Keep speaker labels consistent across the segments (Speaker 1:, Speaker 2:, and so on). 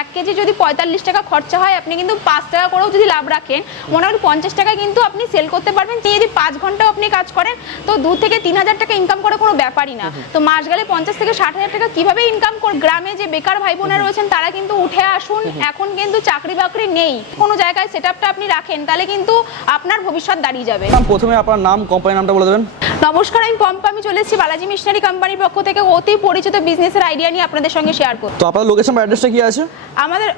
Speaker 1: এক কেজি যদি পঁয়তাল্লিশ টাকা খরচা হয় আপনি কিন্তু পাঁচ টাকা করেও যদি লাভ রাখেন মনে মোটামুটি পঞ্চাশ টাকায় কিন্তু আপনি সেল করতে পারবেন। যদি পাঁচ ঘন্টাও আপনি কাজ করেন তো দু থেকে তিন হাজার টাকা ইনকাম করা কোনো ব্যাপারই না। তো মাস গেলে পঞ্চাশ থেকে ষাট হাজার টাকা কীভাবে ইনকাম কর গ্রামে যে বেকার ভাই বোনেরা রয়েছেন তারা কিন্তু উঠে আসুন। এখন কিন্তু চাকরি বাকরি নেই। কোনো জায়গায় সেট আপনি রাখেন তাহলে কিন্তু আপনার ভবিষ্যৎ দাঁড়িয়ে যাবে।
Speaker 2: প্রথমে আপনার নাম কোম্পানির নামটা বলে দেবেন।
Speaker 1: নমস্কার আমি পম্পা আমি চলে এসেছি বালাজি মিশনারি কোম্পানির পক্ষ থেকে অতি পরিচিত বিজনেসের আইডিয়া নিয়ে আপনাদের সঙ্গে শেয়ার করব
Speaker 2: তো আপনার লোকেশন অ্যাড্রেসটা কি আছে?
Speaker 1: আমাদের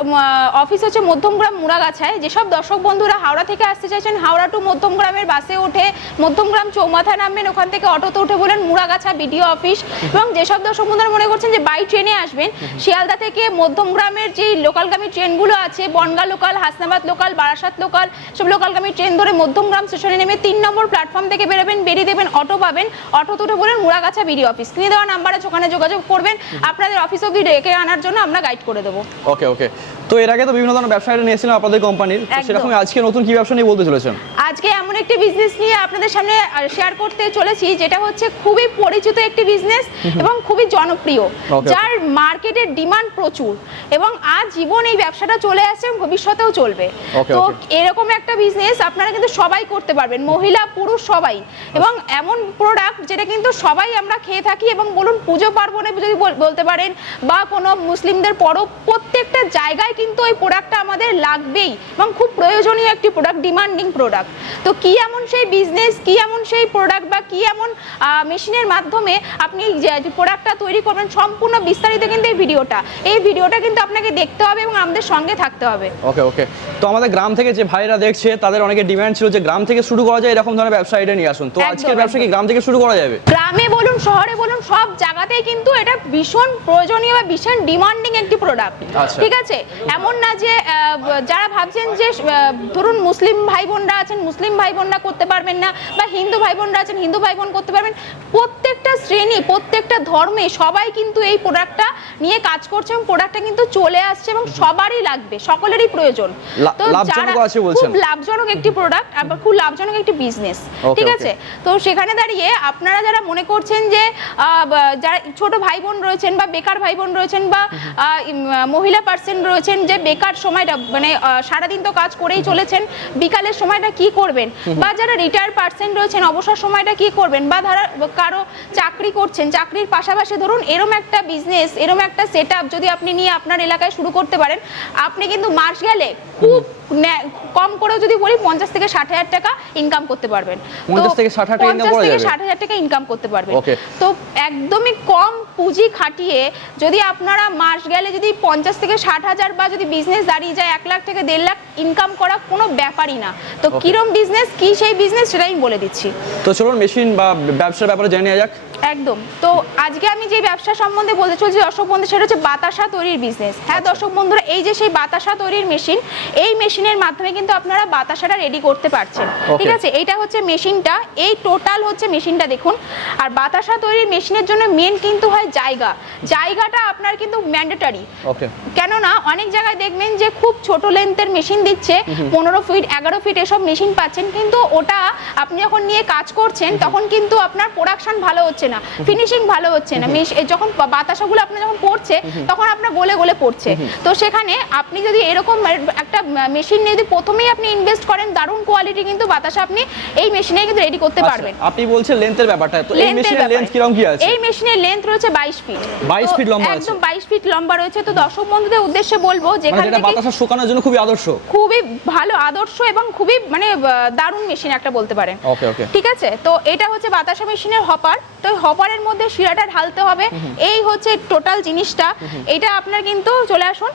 Speaker 1: অফিস হচ্ছে মধ্যমগ্রাম মুড়াগাছায়। যেসব দর্শক বন্ধুরা হাওড়া থেকে আসতে চাইছেন, হাওড়া টু মধ্যমগ্রামের বাসে উঠে মধ্যমগ্রাম চৌমাথা নামবেন, ওখান থেকে অটোতে উঠে বলেন মুড়াগাছা বিডিও অফিস এবং যেসব দর্শক বন্ধুরা মনে করছেন যে বাই ট্রেনে আসবেন, শিয়ালদা থেকে মধ্যমগ্রামের যে লোকালগামী ট্রেনগুলো আছে, Bongaon local Hasnabad local Barasat local সব লোকালগামী ট্রেন ধরে মধ্যমগ্রাম স্টেশনে নেমে তিন নম্বর প্ল্যাটফর্ম থেকে বেরোবেন, বেরিয়ে দেবেন, অটো পাবেন, অটোতে উঠে বলেন মুড়াগাছা বিডিও অফিস স্ক্রিনে দেওয়া নাম্বার আছে, ওখানে যোগাযোগ করবেন। আপনাদের অফিস অব্দি ডেকে আনার জন্য আমরা গাইড করে দেবো।
Speaker 2: ওকে ওকে তো এর আগে তো বিভিন্ন ধরনের ব্যবসা আইডিয়া নিয়েছিলাম আপনাদের কোম্পানির। সেরকমই আজকে নতুন কি ব্যবসা নিয়ে বলতে চলেছেন?
Speaker 1: আজকে এমন একটি বিজনেস নিয়ে আপনাদের সামনে শেয়ার করতে চলেছি যেটা হচ্ছে খুবই পরিচিত একটি বিজনেস এবং খুবই জনপ্রিয় যার মার্কেটের ডিমান্ড প্রচুর এবং আজ জীবন এই ব্যবসাটা চলে আসছে ভবিষ্যতেও চলবে। তো এরকম একটা বিজনেস আপনারা কিন্তু সবাই করতে পারবেন মহিলা পুরুষ সবাই। এবং এমন প্রোডাক্ট যেটা কিন্তু সবাই আমরা খেয়ে থাকি এবং বলুন পুজো পার্বণে যদি বলতে পারেন বা কোনো মুসলিমদের পরব প্রত্যেকটা জায়গায় কিন্তু ওই প্রোডাক্টটা আমাদের লাগবেই এবং খুব প্রয়োজনীয় একটি প্রোডাক্ট ডিমান্ডিং প্রোডাক্ট তো কি এমন সেই বিজনেস কি এমন সেই প্রোডাক্ট বা কি এমন মেশিনের মাধ্যমে আপনি প্রোডাক্টটা তৈরি করবেন সম্পূর্ণ বিস্তারিত কিন্তু এই ভিডিওটা এই ভিডিওটা কিন্তু আপনাকে দেখতে হবে এবং আমাদের সঙ্গে থাকতে হবে।
Speaker 2: ওকে ওকে তো আমাদের গ্রাম থেকে যে ভাইরা দেখছে তাদের অনেকে ডিমান্ড ছিল যে গ্রাম থেকে শুরু করা যায় এরকম ধরনের ব্যবসা আইডিয়া নিয়ে আসুন। তো আজকের ব্যবসা কি গ্রাম থেকে শুরু করা যাবে?
Speaker 1: গ্রামে বলুন শহরে বলুন সব জায়গাতেই কিন্তু এটা ভীষণ প্রয়োজনীয় বা ভীষণ ডিমান্ডিং একটি প্রোডাক্ট
Speaker 2: আচ্ছা।
Speaker 1: ঠিক আছে? এমন না যে যারা ভাবছেন যে ধরুন মুসলিম ভাই বোনরা আছেন মুসলিম ভাই বোনরা করতে পারবেন না বা হিন্দু ভাই বোনরা আছেন হিন্দু ভাই বোন করতে পারবেন প্রত্যেকটা শ্রেণি প্রত্যেকটা ধর্মে সবাই কিন্তু এই প্রোডাক্টটা নিয়ে কাজ করছে এবং প্রোডাক্টটা কিন্তু চলে আসছে এবং সবারই লাগবে সকলেরই প্রয়োজন।
Speaker 2: তো।
Speaker 1: খুব লাভজনক একটি প্রোডাক্ট আবার খুব লাভজনক একটি বিজনেস ঠিক আছে? তো সেখানে দাঁড়িয়ে আপনারা যারা মনে করছেন যে যারা ছোট ভাই বোন রয়েছেন বা বেকার ভাই বোন রয়েছেন বা মহিলা পার্সন রয়েছেন যে বেকার সময়টা মানে সারাদিন তো কাজ করেই চলেছেন বিকালের সময়টা কি করবেন? বা যারা রিটায়ার পার্সন রয়েছেন অবসর সময়টা কি করবেন? বা ধরা কারও চাকরি করছেন চাকরির পাশাপাশি ধরুন এরম একটা বিজনেস এরম একটা সেট যদি আপনি নিয়ে আপনার এলাকায় শুরু করতে পারেন আপনি কিন্তু মাস গেলে খুব কম করেও যদি বলি পঞ্চাশ থেকে ষাট হাজার টাকা ইনকাম করতে পারবেন।
Speaker 2: 50 থেকে 60 হাজার টাকা income
Speaker 1: 50
Speaker 2: করা
Speaker 1: থেকে
Speaker 2: যাবে?
Speaker 1: ষাট হাজার টাকা ইনকাম করতে পারবেন। তো একদমই কম পুঁজি খাটিয়ে যদি আপনারা মাস গেলে যদি পঞ্চাশ থেকে ষাট হাজার বা যদি বিজনেস দাঁড়িয়ে যায় এক লাখ থেকে দেড় লাখ ইনকাম করা কোনো ব্যাপারই না। তো কিরম বিজনেস কি সেই বিজনেস সেটা আমি বলে দিচ্ছি।
Speaker 2: তো চলুন মেশিন বা ব্যবসার ব্যাপারে জেনে নেওয়া যাক।
Speaker 1: একদম। তো আজকে আমি যে ব্যবসা সম্বন্ধে বলতে চলছি দর্শক বন্ধু সেটা হচ্ছে বাতাসা তৈরির বিজনেস হ্যাঁ
Speaker 2: আচ্ছা।
Speaker 1: দর্শক বন্ধুরা এই যে সেই বাতাসা তৈরির মেশিন এই মেশিনের মাধ্যমে কিন্তু আপনারা বাতাসাটা রেডি করতে পারছেন। ঠিক আছে? এইটা হচ্ছে মেশিনটা এই টোটাল হচ্ছে মেশিনটা দেখুন। আর বাতাসা তৈরির মেশিনের জন্য মেন কিন্তু হয় জায়গা। জায়গাটা আপনার কিন্তু ম্যান্ডেটারি কেননা অনেক জায়গায় দেখবেন যে খুব ছোট লেন্থের মেশিন দিচ্ছে পনেরো ফিট এগারো ফিট এসব মেশিন পাচ্ছেন। কিন্তু ওটা আপনি যখন নিয়ে কাজ করছেন তখন কিন্তু আপনার প্রোডাকশন ভালো হচ্ছে না। ফিনিশিং ভালো হচ্ছে না। যখন বাতাসাগুলো আপনার যখন পড়ছে তখন আপনার গলে গলে পড়ছে। তো সেখানে আপনি যদি এরকম একটা মেশিন নিয়ে যদি প্রথমেই আপনি ইনভেস্ট করেন দারুণ কোয়ালিটি কিন্তু বাতাসা আপনি এই মেশিনে কিন্তু রেডি করতে পারবেন।
Speaker 2: আচ্ছা, আপনি বলছেন লেন্থের ব্যাপারটা। তো এই মেশিনের। লেন্থ কীরকম কি আছে?
Speaker 1: এই মেশিনের লেন্থ রয়েছে বাইশ ফিট
Speaker 2: 22 feet লম্বা আছে।
Speaker 1: একদম বাইশ ফিট লম্বা রয়েছে। তো দর্শক বন্ধুদের উদ্দেশ্যে বলব
Speaker 2: মানে
Speaker 1: যেখান থেকে
Speaker 2: বাতাসা শুকানোর জন্য খুবই আদর্শ।
Speaker 1: খুবই ভালো আদর্শ এবং খুবই মানে দারুণ মেশিন একটা বলতে পারেন।
Speaker 2: ওকে ওকে
Speaker 1: ঠিক আছে? তো এটা হচ্ছে বাতাসা মেশিনের হপার তো হপারের মধ্যে শিরাটা ঢালতে হবে। এই হচ্ছে টোটাল জিনিসটা। এটা আপনার কিন্তু চলে আসুন।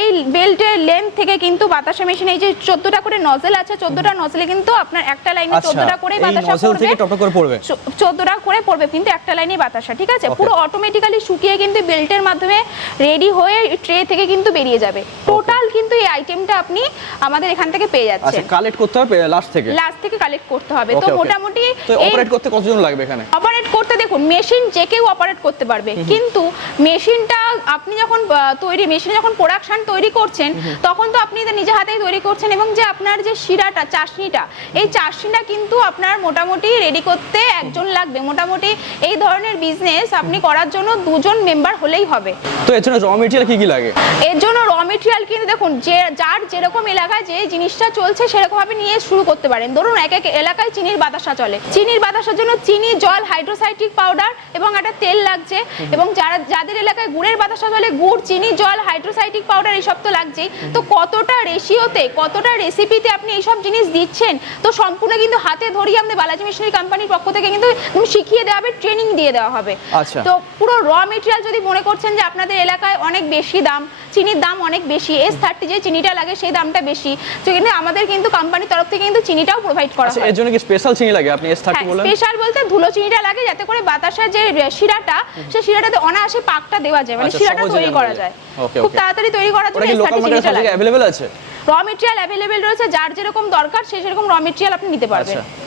Speaker 1: এই বেল্টের লেন্থ থেকে কিন্তু বাতাসা মেশিন এই যে চোদ্দটা করে নজেল আছে চোদ্দটা নজলে কিন্তু আপনার একটা লাইনে
Speaker 2: আচ্ছা
Speaker 1: চোদ্দটা করে
Speaker 2: এই
Speaker 1: বাতাসা
Speaker 2: নজল
Speaker 1: পড়বে।
Speaker 2: থেকে টপ করে পড়বে।
Speaker 1: চোদ্দটা করে পড়বে কিন্তু একটা লাইনে বাতাসা ঠিক আছে? পুরো অটোমেটিক্যালি শুকিয়ে কিন্তু বেল্টের মাধ্যমে রেডি হয়ে ট্রে থেকে কিন্তু বেরিয়ে যাবে। টোটাল কিন্তু এই আইটেমটা আপনি আমাদের এখান থেকে পেয়ে
Speaker 2: আচ্ছা
Speaker 1: যাচ্ছেন
Speaker 2: কালেক্ট করতে হবে লাস্ট থেকে?
Speaker 1: লাস্ট থেকে কালেক্ট করতে হবে। তো. মোটামুটি
Speaker 2: অপারেট করতে কতজন লাগবে এখানে?
Speaker 1: অপারেট করতে দেখুন মেশিন যে কেউ অপারেট করতে পারবে। কিন্তু মেশিনটা আপনি যখন তৈরি মেশিনে যখন প্রোডাকশন প্রোডাকশন তৈরি করছেন তখন তো আপনি এটা নিজে হাতেই তৈরি করছেন এবং যে আপনার যে শিরাটা চাশনিটা এই চাশনিটা কিন্তু আপনার মোটামুটি রেডি করতে একজন লাগবে। মোটামুটি এই ধরনের বিজনেস আপনি করার জন্য দুজন মেম্বার হলেই হবে।
Speaker 2: তো এর জন্য র মেটেরিয়াল কি কি লাগে?
Speaker 1: এর জন্য র মেটেরিয়াল কিন্তু দেখুন যে যার যেরকম এলাকায় যে জিনিসটা চলছে সেরকম ভাবে নিয়ে শুরু করতে পারেন। ধরুন এক এক এলাকায় চিনির বাতাসা চলে। চিনির বাতাসার জন্য চিনি জল হাইড্রোসাইট্রিক পাউডার এবং একটা তেল লাগছে এবং যারা যাদের এলাকায় গুড়ের বাতাসা চলে গুড় চিনি জল হাইড্রোসাইট্রিক পাউডার এইসব তো লাগছেই। তো কতটা রেশিওতে কতটা রেসিপিতে আপনি এইসব জিনিস দিচ্ছেন? তো সম্পূর্ণ কিন্তু হাতে ধরিয়ে আমাদের বালাজি মিশনারি কোম্পানির পক্ষ থেকে কিন্তু শিখিয়ে দেওয়া হবে ট্রেনিং দিয়ে দেওয়া হবে।
Speaker 2: আচ্ছা।
Speaker 1: তো পুরো র মেটেরিয়াল যদি মনে করছেন যে আপনাদের এলাকায় অনেক বেশি দাম চিনির দাম অনেক বেশি এস থার্টি যে চিনিটা লাগে সেই দামটা বেশি তো কিন্তু আমাদের কিন্তু কোম্পানির তরফ থেকে কিন্তু চিনিটাও প্রোভাইড করা
Speaker 2: আচ্ছা
Speaker 1: হয়।
Speaker 2: এর জন্য কি স্পেশাল চিনি লাগে? আপনি এস থার্টি বললেন
Speaker 1: স্পেশাল বলতে ধুলো চিনিটা লাগে যাতে করে বাতাসের যে শিরাটা সেই শিরাটাতে অনায়াসে পাকটা দেওয়া যায় মানে
Speaker 2: আচ্ছা,
Speaker 1: শিরাটা তৈরি করা
Speaker 2: যায়।
Speaker 1: যায়। খুব তাড়াতাড়ি তৈরি করার জন্য
Speaker 2: সব জায়গায়
Speaker 1: লাগে।
Speaker 2: অ্যাভেলেবেল আছে?
Speaker 1: র মেটেরিয়াল অ্যাভেলেবেল রয়েছে যার যেরকম দরকার সে সেরকম র মেটেরিয়াল আপনি নিতে পারবেন।
Speaker 2: আচ্ছা।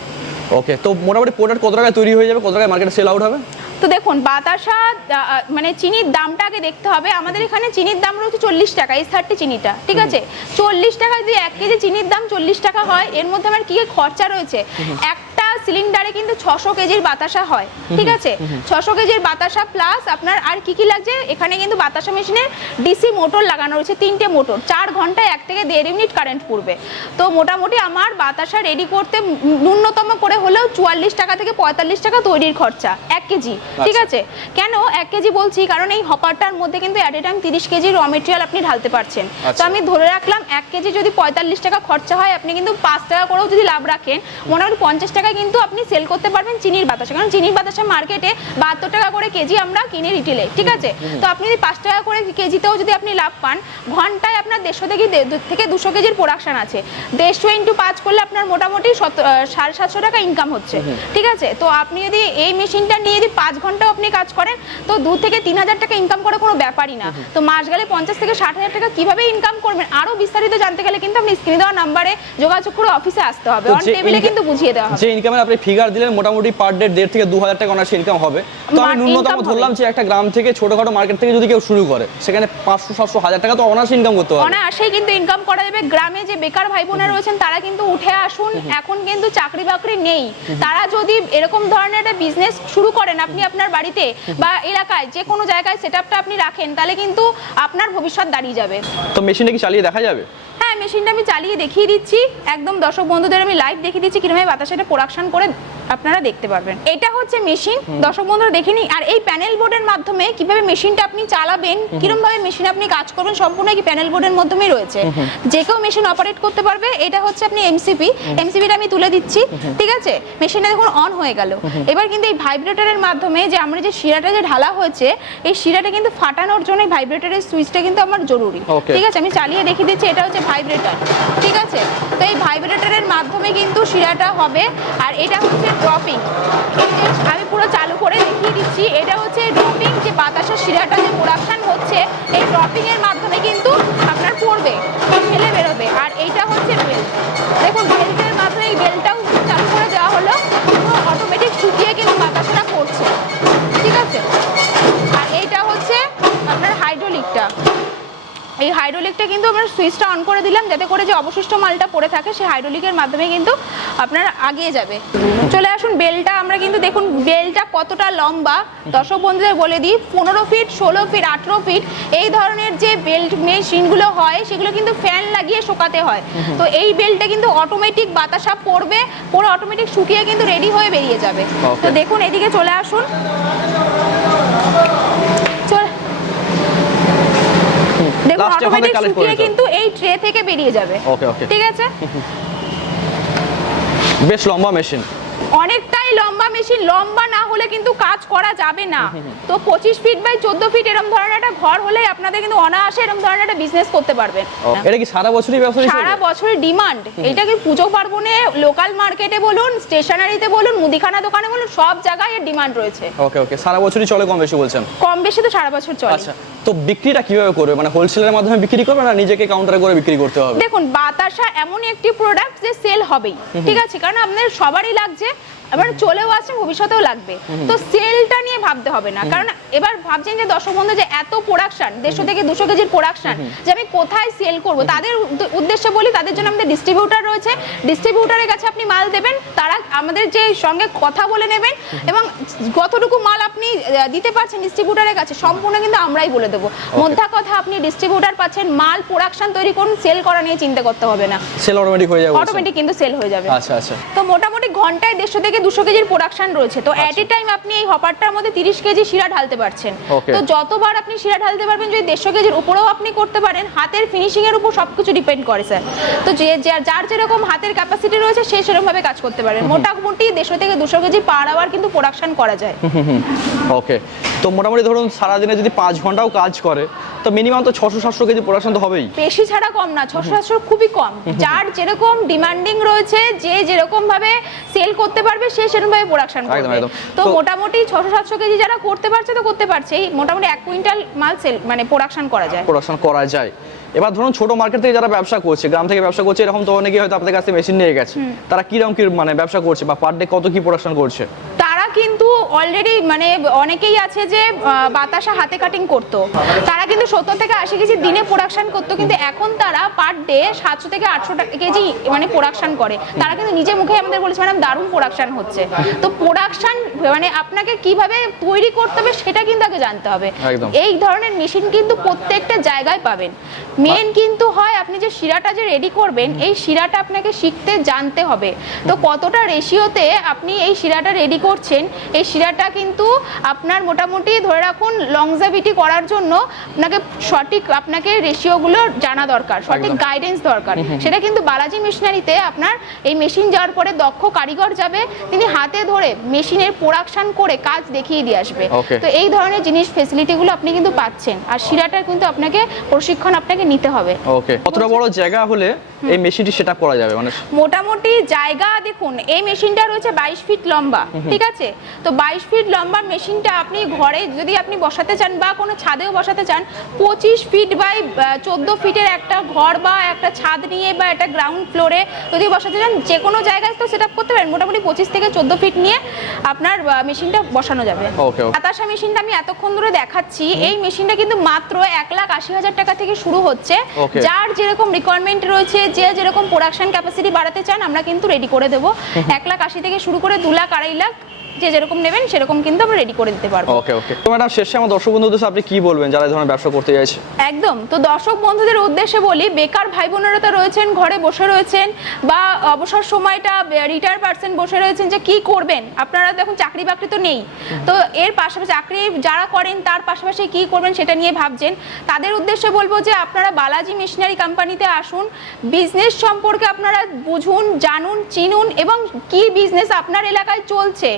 Speaker 2: ওকে তো মোটামুটি প্রোডাক্ট কত টাকায় তৈরি হয়ে যাবে? কত টাকায় মার্কেটে সেল আউট হবে?
Speaker 1: তো দেখুন বাতাসা মানে চিনির দামটা আগে দেখতে হবে। আমাদের এখানে চিনির দাম রয়েছে চল্লিশ টাকা এস থার্টি চিনিটা ঠিক আছে? চল্লিশ টাকা যদি এক কেজি চিনির দাম চল্লিশ টাকা হয় এর মধ্যে আমার কি কি খরচা রয়েছে? একটা সিলিন্ডারে কিন্তু ছশো কেজির বাতাসা হয় ঠিক আছে? ছশো কেজির বাতাসা প্লাস আপনার আর কি কি লাগছে? এখানে কিন্তু বাতাসা মেশিনের ডিসি মোটর লাগানো রয়েছে তিনটে মোটর চার ঘন্টায় এক থেকে দেড় ইউনিট কারেন্ট পড়বে। তো মোটামুটি আমার বাতাসা রেডি করতে ন্যূনতম করে হলেও চুয়াল্লিশ টাকা থেকে পঁয়তাল্লিশ টাকা তৈরির খরচা এক কেজি ঠিক
Speaker 2: আচ্ছা।
Speaker 1: আছে? কেন এক কেজি বলছি? কারণ এই হপারটার মধ্যে কিন্তু অ্যাট এ টাইম তিরিশ কেজি র মেটেরিয়াল আপনি ঢালতে পারছেন। তো
Speaker 2: আচ্ছা।
Speaker 1: আমি ধরে রাখলাম এক কেজি যদি পঁয়তাল্লিশ টাকা খরচা হয় আপনি কিন্তু পাঁচ টাকা করেও যদি লাভ রাখেন মোটামুটি পঞ্চাশ টাকা কিন্তু আপনি সেল করতে পারবেন চিনির বাতাসা। কারণ চিনির বাতাসা মার্কেটে বাহাত্তর টাকা করে কেজি আমরা কিনে রিটেলে ঠিক আছে? তো আপনি যদি পাঁচ টাকা করে কেজিতেও যদি আপনি লাভ পান ঘন্টায় আপনার দেড়শো থেকে থেকে দুশো কেজির প্রোডাকশন আছে। দেড়শো ইন্টু পাঁচ করলে আপনার মোটামুটি সাড়ে সাতশো টাকা ইনকাম হচ্ছে ঠিক আছে? তো আপনি যদি এই মেশিনটা নিয়ে যদি পাঁচ ঘন্টাও আপনি কাজ করেন তো দু থেকে তিন হাজার টাকা ইনকাম করা কোনো ব্যাপারই না। তো মাস গেলে পঞ্চাশ থেকে ষাট হাজার টাকা কীভাবে ইনকাম করবেন? আরও বিস্তারিত জানতে গেলে কিন্তু আপনি স্ক্রিনে দেওয়া নাম্বারে যোগাযোগ করে অফিসে আসতে হবে। অন টেবিলে কিন্তু বুঝিয়ে দেওয়া হবে।
Speaker 2: যে ইনকামের আপনি ফিগার দিলেন মোটামুটি পার ডে দেড় থেকে দু হাজার টাকা অনার্স ইনকাম হবে। তো আমি ন্যূনতম ধরলাম যে একটা গ্রাম থেকে ছোটখাটো মার্কেট থেকে যদি কেউ শুরু করে সেখানে পাঁচশো সাতশো হাজার টাকা তো অনার্স ইনকাম করতে পারবে
Speaker 1: অনায়াসেই কিন্তু ইনকাম করা যাবে। গ্রামে যে বেকার ভাই বোনেরা রয়েছেন তারা কিন্তু উঠে আসুন। এখন কিন্তু চাকরি বাকরি নেই। তারা যদি এরকম ধরনের একটা বিজনেস শুরু করেন আপনি আপনার বাড়িতে বা এলাকায় যে কোনো জায়গায় সেট আপনি রাখেন তাহলে কিন্তু আপনার ভবিষ্যৎ দাঁড়িয়ে যাবে।
Speaker 2: তো মেশিনটা কি চালিয়ে দেখা যাবে?
Speaker 1: হ্যাঁ মেশিনটা আমি চালিয়ে দেখিয়ে দিচ্ছি। একদম দর্শক বন্ধুদের আমি লাইভ দেখিয়ে দিচ্ছি কীভাবে বাতাসাটা প্রোডাকশন করে আপনারা দেখতে পারবেন। এটা হচ্ছে মেশিন দর্শক বন্ধুরা দেখে নিন। আর এই প্যানেল বোর্ডের মাধ্যমে কীভাবে মেশিনটা আপনি চালাবেন কীরকম ভাবে মেশিন আপনি কাজ করবেন সম্পূর্ণ কি প্যানেল বোর্ডের মাধ্যমেই রয়েছে। যে কেউ মেশিন অপারেট করতে পারবে এটা হচ্ছে আপনি এমসিপি এমসিপিটা আমি তুলে দিচ্ছি ঠিক আছে? মেশিনটা দেখুন অন হয়ে গেল। এবার কিন্তু এই ভাইব্রেটরের মাধ্যমে যে আমরা যে শিরাটা যে ঢালা হয়েছে এই শিরাটা কিন্তু ফাটানোর জন্য এই ভাইব্রেটরের সুইচটা কিন্তু আমার জরুরি। ঠিক আছে? আমি চালিয়ে দেখিয়ে দিচ্ছি এটা হচ্ছে ভাইব্রেটর ঠিক আছে? তো এই শিরাটা হবে, আর এটা হচ্ছে ড্রপিং আমি পুরো চালু করে দেখিয়ে দিচ্ছি। এটা হচ্ছে ড্রপিং যে বাতাসের শিরাটা যে প্রোডাকশান হচ্ছে, এই ড্রপিংয়ের মাধ্যমে কিন্তু আপনার পড়বে, ফেলে বেরোবে। আর এইটা হচ্ছে বেল দেখুন বেল্টের মাধ্যমে এই বেলটাও এই হাইড্রোলিকটা কিন্তু আমরা সুইচটা অন করে দিলাম যাতে করে যে অবশিষ্ট মালটা পড়ে থাকে সেই হাইড্রোলিকের মাধ্যমে কিন্তু আপনার আগিয়ে যাবে। চলে আসুন বেলটা আমরা কিন্তু দেখুন বেলটা কতটা লম্বা। দর্শক বন্ধুদের বলে দিই পনেরো ফিট ষোলো ফিট আঠেরো ফিট এই ধরনের যে বেল্ট মেশিনগুলো হয় সেগুলো কিন্তু ফ্যান লাগিয়ে শোকাতে হয়। তো এই বেলটা কিন্তু অটোমেটিক বাতাসা পড়বে পরে অটোমেটিক শুকিয়ে কিন্তু রেডি হয়ে বেরিয়ে যাবে। তো দেখুন এদিকে চলে আসুন চল দেখুন অটোমেটিক শুকিয়ে কিন্তু এই ট্রে থেকে বেরিয়ে যাবে।
Speaker 2: ওকে ওকে
Speaker 1: ঠিক আছে?
Speaker 2: বেশ লম্বা মেশিন
Speaker 1: অনেকটাই লম্বা মেশিন লম্বা না হলে কিন্তু কাজ করা যাবে না। তো পঁচিশ ফিট বাই চোদ্দ ফিট এরকম ধরনের একটা ঘর হলে আপনাদের কিন্তু অনায়াসে এরকম ধরনের একটা বিজনেস করতে পারবেন।
Speaker 2: এটা কি সারা বছরই ব্যবসা
Speaker 1: সারা বছরের ডিমান্ড এটা কি পুজো পার্বণে লোকাল মার্কেটে বলুন স্টেশনারিতে বলুন মুদিখানা দোকানে বলুন সব জায়গায় এর ডিমান্ড রয়েছে।
Speaker 2: ওকে ওকে সারা বছরই চলে কম বেশি বলছেন?
Speaker 1: কম বেশি তো সারা বছর চলে।
Speaker 2: আচ্ছা। তো বিক্রিটা কীভাবে করবে? মানে হোলসেলের মাধ্যমে বিক্রি করবে না নিজেকে কাউন্টারে করে বিক্রি করতে হবে?
Speaker 1: দেখুন বাতাসা এমন একটি প্রোডাক্ট যে সেল হবেই ঠিক আছে? কারণ আপনাদের সবারই লাগছে এবার চলেও আসছে ভবিষ্যতেও লাগবে। তো সেলটা নিয়ে ভাবতে হবে না। কারণ এবার ভাবছেন যে দর্শক বন্ধু যে এত প্রোডাকশন দেড়শো থেকে দুশো কেজির প্রোডাকশন যে আমি কোথায় সেল করব? তাদের উদ্দেশ্যে বলি তাদের জন্য আমাদের ডিস্ট্রিবিউটার রয়েছে। ডিস্ট্রিবিউটারের কাছে আপনি মাল দেবেন তারা আমাদের যে সঙ্গে কথা বলে নেবেন এবং কতটুকু মাল আপনি দিতে পারছেন ডিস্ট্রিবিউটারের কাছে সম্পূর্ণ কিন্তু আমরাই বলে দেবো। মধ্যা কথা আপনি ডিস্ট্রিবিউটার পাচ্ছেন মাল প্রোডাকশন তৈরি করুন সেল করা নিয়ে চিন্তা করতে হবে না।
Speaker 2: সেল অটোমেটিক হয়ে যাবে
Speaker 1: অটোমেটিক কিন্তু সেল হয়ে যাবে।
Speaker 2: আচ্ছা আচ্ছা।
Speaker 1: তো মোটামুটি ঘন্টায় দেড়শো থেকে দুশো কেজির প্রোডাকশন রয়েছে। তো অ্যাট এ টাইম আপনি এই হপারটার মধ্যে তিরিশ কেজি শিরা ঢালতে পারছেন। তো যতবার আপনি শিরা ঢালতে পারবেন যদি দেড়শো কেজির উপরেও আপনি করতে পারেন হাতের ফিনিশিং এর উপর সবকিছু ডিপেন্ড করে স্যার তো যে যার যেরকম হাতের ক্যাপাসিটি রয়েছে সে সেরকম ভাবে কাজ করতে পারেন মোটামুটি দেড়শো থেকে দুশো কেজি পার আওয়ার কিন্তু প্রোডাকশন করা যায়।
Speaker 2: ওকে তো মোটামুটি ধরুন সারাদিনে যদি পাঁচ ঘন্টাও কাজ করে তো মিনিমাম তো ছশো সাতশো কেজি প্রোডাকশন তো হবেই।
Speaker 1: বেশি ছাড়া কম না ছশো সাতশো খুবই কম। যার যেরকম ডিমান্ডিং রয়েছে যে যেরকম ভাবে সেল করতে পারবে সে সেরকম ভাবে প্রোডাকশন করবে। তো মোটামুটি ছশো সাতশো কেজি যারা করতে পারছে তো করতে পারছেই মোটামুটি এক কুইন্টাল মাল সেল মানে প্রোডাকশন করা যায়।
Speaker 2: প্রোডাকশন করা যায়। এবার ধরুন ছোট মার্কেট থেকে যারা ব্যবসা করছে গ্রাম থেকে ব্যবসা করছে এরকম তো অনেকেই হয়তো আপনাদের কাছে মেশিন নিয়ে গেছে। তারা কীরকম কি মানে ব্যবসা করছে বা পার ডে কত কি প্রোডাকশন করছে?
Speaker 1: কিন্তু অলরেডি মানে অনেকেই আছে যে বাতাসা হাতে কাটিং করতো। তারা কিন্তু সত্তর থেকে আশি কেজি দিনে প্রোডাকশন করতো কিন্তু এখন তারা পার ডে সাতশো থেকে আটশো কেজি মানে প্রোডাকশন করে। তারা কিন্তু নিজে মুখে আমাদের বলেছে ম্যাডাম দারুণ প্রোডাকশন হচ্ছে। তো প্রোডাকশন মানে আপনাকে কীভাবে তৈরি করতে হবে সেটা কিন্তু আগে জানতে হবে। এই ধরনের মেশিন কিন্তু প্রত্যেকটা জায়গায় পাবেন। মেন কিন্তু হয় আপনি যে শিরাটা যে রেডি করবেন এই শিরাটা আপনাকে শিখতে জানতে হবে। তো কতটা রেশিওতে আপনি এই শিরাটা রেডি করছেন এই শিরাটা কিন্তু আপনার মোটামুটি ধরে রাখুন লংজাভিটি করার জন্য আপনাকে সঠিক আপনাকে রেশিওগুলো জানা দরকার সঠিক গাইডেন্স দরকার। সেটা কিন্তু বালাজি মেশিনারিতে আপনার এই মেশিন যাওয়ার পরে দক্ষ কারিগর যাবে তিনি হাতে ধরে মেশিনের প্রোডাকশন করে কাজ দেখিয়ে দিয়ে আসবে। তো এই ধরনের জিনিস ফেসিলিটিগুলো আপনি কিন্তু পাচ্ছেন। আর শিরাটার কিন্তু আপনাকে প্রশিক্ষণ আপনাকে নিতে হবে।
Speaker 2: ওকে কতটা বড় জায়গা হলে এই মেশিনটি সেট করা যাবে মানে
Speaker 1: মোটামুটি জায়গা দেখুন এই মেশিনটা রয়েছে বাইশ ফিট লম্বা ঠিক আছে? তো বাইশ ফিট লম্বা মেশিনটা আপনি ঘরে যদি আপনি বসাতে চান বা কোনো ছাদেও বসাতে চান পঁচিশ ফিট বাই চোদ্দ ফিটের একটা ঘর বা একটা ছাদ নিয়ে বা একটা গ্রাউন্ড ফ্লোরে যদি বসাতে চান যে কোনো জায়গায় তো সেট করতে পারেন। মোটামুটি পঁচিশ থেকে চোদ্দ ফিট নিয়ে আপনার মেশিনটা বসানো যাবে।
Speaker 2: okay.
Speaker 1: মেশিনটা আমি এতক্ষণ ধরে দেখাচ্ছি। এই মেশিনটা কিন্তু মাত্র এক লাখ আশি হাজার টাকা থেকে শুরু হচ্ছে। যার যেরকম রিকোয়ারমেন্ট রয়েছে যে যেরকম প্রোডাকশন ক্যাপাসিটি বাড়াতে চান আমরা কিন্তু রেডি করে দেবো। এক লাখ আশি থেকে শুরু করে দু লাখ আড়াই লাখ যে যেরকম নেবেন সেরকম কিন্তু আমরা রেডি করে দিতে পারব।
Speaker 2: ওকে ওকে তো ম্যাডাম শেষে আমার দর্শক বন্ধুদের আপনি কি বলবেন? যারা এই ধরনের ব্যবসা করতে চাইছে?
Speaker 1: একদম। তো দর্শক বন্ধুদের উদ্দেশ্যে বলি বেকার ভাই বোনেরা তো রয়েছেন ঘরে বসে রয়েছেন বা অবসর সময়টা রিটায়ার পার্সন বসে রয়েছেন যে কি করবেন? আপনারা দেখুন চাকরি বাকরি তো নেই। তো এর পাশাপাশি চাকরি যারা করেন তার পাশাপাশি কি করবেন সেটা নিয়ে ভাবছেন। তাদের উদ্দেশ্যে বলব যে আপনারা বালাজি মেশিনারি কোম্পানিতে আসুন। বিজনেস সম্পর্কে আপনারা বুঝুন জানুন চিনুন এবং কি বিজনেস আপনার এলাকায় চলছে।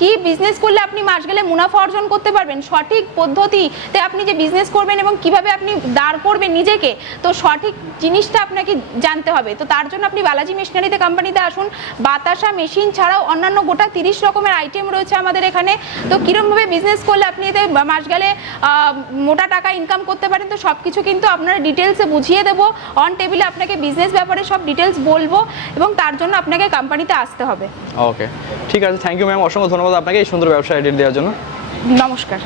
Speaker 1: কি বিজনেস করলে আপনি মাস গেলে মুনাফা অর্জন করতে পারবেন? সঠিক পদ্ধতিতে আপনি যে বিজনেস করবেন এবং কীভাবে আপনি দাঁড় করবেন নিজেকে, তো সঠিক জিনিসটা আপনাকে জানতে হবে। তো তার জন্য আপনি বালাজি মেশিনারিতে কোম্পানিতে আসুন। বাতাসা মেশিন ছাড়াও অন্যান্য গোটা তিরিশ রকমের আইটেম রয়েছে আমাদের এখানে। তো কীরকমভাবে বিজনেস করলে আপনি এতে মাস গেলে মোটা টাকা ইনকাম করতে পারেন? তো সব কিছু কিন্তু আপনারা ডিটেলসে বুঝিয়ে দেবো। অন টেবিলে আপনাকে বিজনেস ব্যাপারে সব ডিটেলস বলব এবং তার জন্য আপনাকে কোম্পানিতে আসতে হবে।
Speaker 2: ওকে ঠিক আছে থ্যাংক ইউ ম্যাম অসংখ্য ধন্যবাদ আপনাকে এই সুন্দর ব্যবসা আইডিয়া দেওয়ার জন্য।
Speaker 1: নমস্কার।